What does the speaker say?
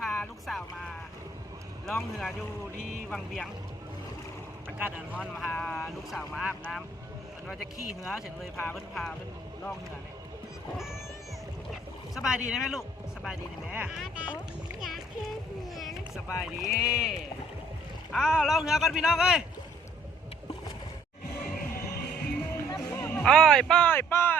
พาลูกสาวมาล่องเรืออยู่ที่วังเวียงอากาศร้อนมาพาลูกสาวมาอาบน้ำมันว่าจะขี่เรือเสร็จเลยพาเพื่อนล่องเรือเนี่ยสบายดีไหมลูกสบายดีไหมสบายดีอ้าวล่องเรือกันพี่น้องเอ้ยป้าย